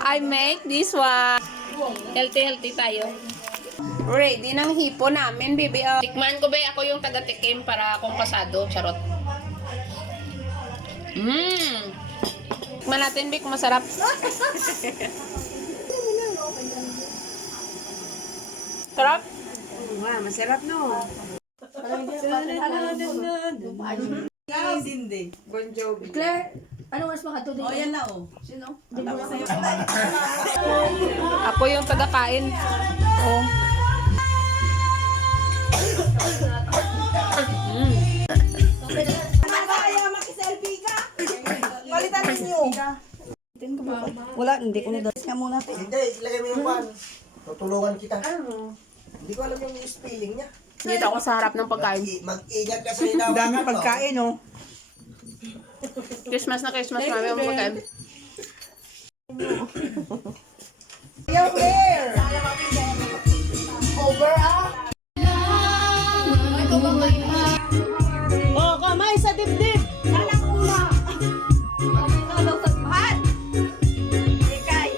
I make this one. Healthy tayo. Ready ng hipo namin, baby. Tikman ko ba ako yung taga-tikim para akong pasado. Charot. Tikman natin, Bik. Masarap. Sarap? Masarap no. Bon Jovi. Claire, ano mas makatulog? Oh, yan na oh. Sino? Ako yung taga-kain. Oh. Kaya makiselfie ka. Palitan ninyo. Wala, hindi ko na-das ka muna. Hindi, ilagay mo yung pan. Tutulungan kita. Hindi ko alam yung spelling niya. Dito ako sa harap ng pagkain. Mag-ingat ka sa inaw. Dami pagkain oh. Christmas na Christmas, mami ang pagkain. Your hair. Over Oh, kamay sa dibdib. Anak una. Ano sa lahat? Ikay.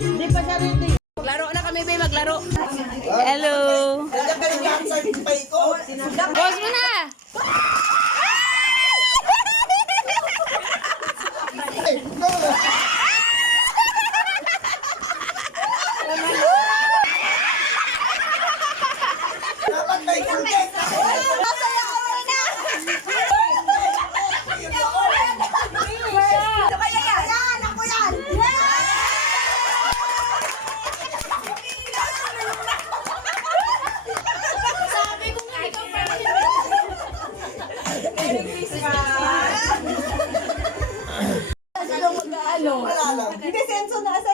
Hindi pa siya ready. Maglaro na kami, babe. Maglaro. Hello. Nandiyan ka rin lahat sa pay ko. Boss mo na. Dapat may kundet. Masaya ko na. Ito kaya yan. Yan, ako yan. Sabi ko nga ikaw pa. Ano? Wala lang. Hindi, senso na sa